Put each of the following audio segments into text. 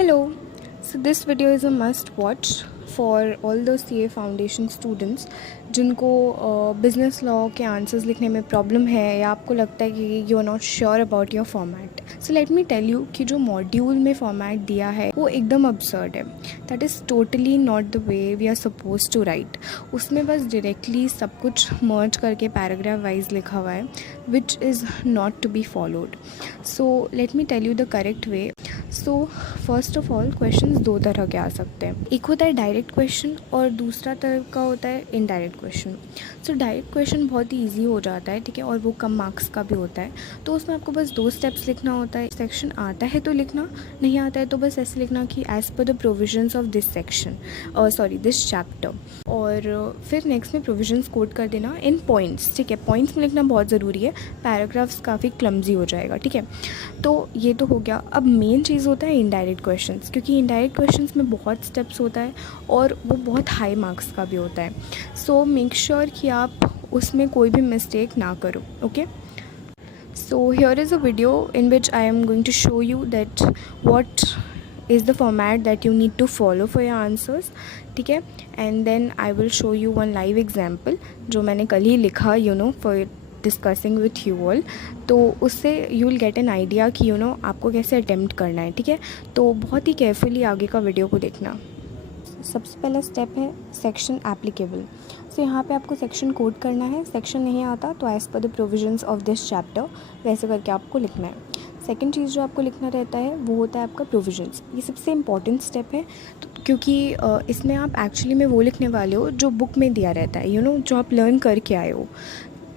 Hello, so this video is a must watch for all those CA foundation students जिनको business law के answers लिखने में problem है या आपको लगता है कि you are not sure about your format. So let me tell you कि जो मॉड्यूल में फॉर्मेट दिया है वो एकदम अब्सर्ड है. That is totally not the way we are suppose to write. उसमें बस डायरेक्टली सब कुछ मर्ज करके पैराग्राफ वाइज लिखा हुआ है which is not to be followed. So let me tell you the correct way. So first of all questions दो तरह के आ सकते हैं. एक होता है डायरेक्ट क्वेश्चन और दूसरा तरह का होता है indirect question. So direct question बहुत ही ईजी हो जाता है, ठीक है, और वो कम मार्क्स का भी होता है. तो उसमें आपको बस 2 स्टेप्स लिखना होता है. सेक्शन आता है तो लिखना, नहीं आता है तो बस ऐसे लिखना कि as per the provisions of this section this chapter. और फिर नेक्स्ट में प्रोविजंस कोट कर देना इन पॉइंट्स. ठीक है, पॉइंट्स में लिखना बहुत ज़रूरी है, पैराग्राफ्स काफ़ी क्लमजी हो जाएगा. ठीक है, तो ये तो हो गया. अब मेन चीज़ होता है इनडायरेक्ट क्वेश्चंस, क्योंकि इनडायरेक्ट क्वेश्चंस में बहुत स्टेप्स होता है और वो बहुत हाई मार्क्स का भी होता है. सो मेक श्योर कि आप उसमें कोई भी मिस्टेक ना करो. Okay, so here is a video in which I am going to show you that what is the format that you need to follow for your answers. ठीक है, and then I will show you one live example जो मैंने कल ही लिखा for discussing with you all. तो उससे you will get an idea कि आपको कैसे अटेम्प्ट करना है. ठीक है, तो बहुत ही केयरफुली आगे का वीडियो को देखना. सबसे पहला स्टेप है सेक्शन एप्लीकेबल. सो यहाँ पे आपको सेक्शन कोड करना है. सेक्शन नहीं आता तो as per the provisions of this chapter वैसे करके आपको लिखना है. सेकंड चीज़ जो आपको लिखना रहता है वो होता है आपका प्रोविजंस. ये सबसे इम्पॉर्टेंट स्टेप है, तो क्योंकि इसमें आप एक्चुअली में वो लिखने वाले हो जो बुक में दिया रहता है, जो आप लर्न करके आए हो.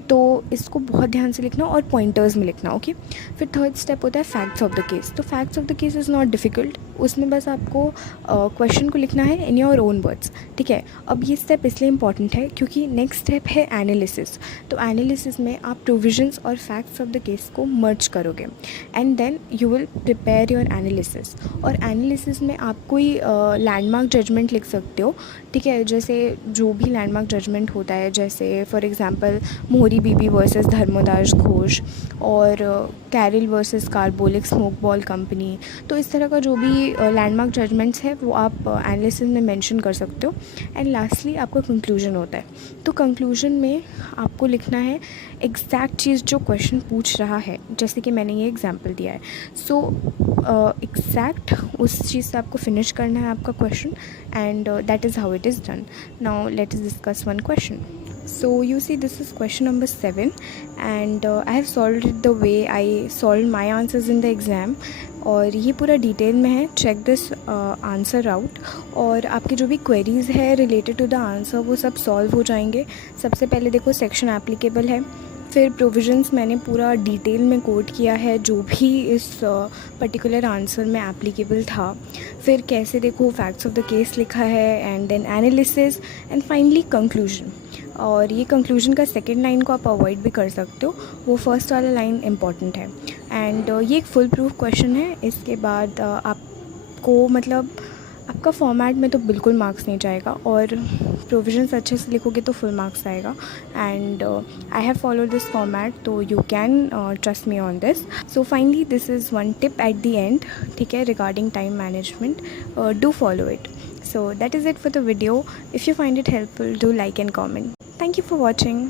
तो इसको बहुत ध्यान से लिखना और पॉइंटर्स में लिखना. ओके, फिर थर्ड स्टेप होता है फैक्ट्स ऑफ द केस. तो facts of the case is not difficult. उसमें बस आपको क्वेश्चन को लिखना है इन योर ओन वर्ड्स. ठीक है, अब ये स्टेप इसलिए इंपॉर्टेंट है क्योंकि नेक्स्ट स्टेप है एनालिसिस. तो एनालिसिस में आप प्रोविजंस और फैक्ट्स ऑफ द केस को मर्ज करोगे and then you will prepare your analysis. और एनालिसिस में आप कोई लैंडमार्क जजमेंट लिख सकते हो. ठीक है, जैसे जो भी लैंडमार्क जजमेंट होता है, जैसे फॉर एग्जांपल मोहरी बीबी वर्सेस धर्मदास घोष और Carlill versus Carbolic Smoke Ball company. तो इस तरह का जो भी लैंडमार्क जजमेंट्स है वो आप एनालिसिस में मेंशन कर सकते हो. एंड लास्टली आपका कंक्लूजन होता है. तो कंक्लूजन में आपको लिखना है एग्जैक्ट चीज़ जो क्वेश्चन पूछ रहा है, जैसे कि मैंने ये एग्जांपल दिया है. सो एग्जैक्ट उस चीज़ से आपको फिनिश करना है आपका question and that is how it is done. Now let us discuss one question. So you see, this is question number 7 and I have solved it the way I solved my answers in the exam. और ये पूरा detail में है. Check this answer out और आपके जो भी queries है रिलेटेड टू द आंसर वो सब सॉल्व हो जाएंगे. सबसे पहले देखो सेक्शन एप्लीकेबल है, फिर प्रोविजंस मैंने पूरा डिटेल में कोड किया है जो भी इस पर्टिकुलर आंसर में एप्लीकेबल था. फिर कैसे देखो फैक्ट्स ऑफ द केस लिखा है and then analysis and finally conclusion. और ये कंक्लूजन का सेकेंड लाइन को आप अवॉइड भी कर सकते हो, वो फर्स्ट वाला लाइन इम्पॉर्टेंट है. एंड ये एक फुल प्रूफ क्वेश्चन है. इसके बाद आपको मतलब आपका फॉर्मेट में तो बिल्कुल मार्क्स नहीं जाएगा और प्रोविजंस अच्छे से लिखोगे तो फुल मार्क्स आएगा. And I have followed this format, तो you can trust me on this. So finally this is one tip at the end, ठीक है, regarding time management. Do follow it. So that is it for the video. If you find it helpful, do like and comment. Thank you for watching.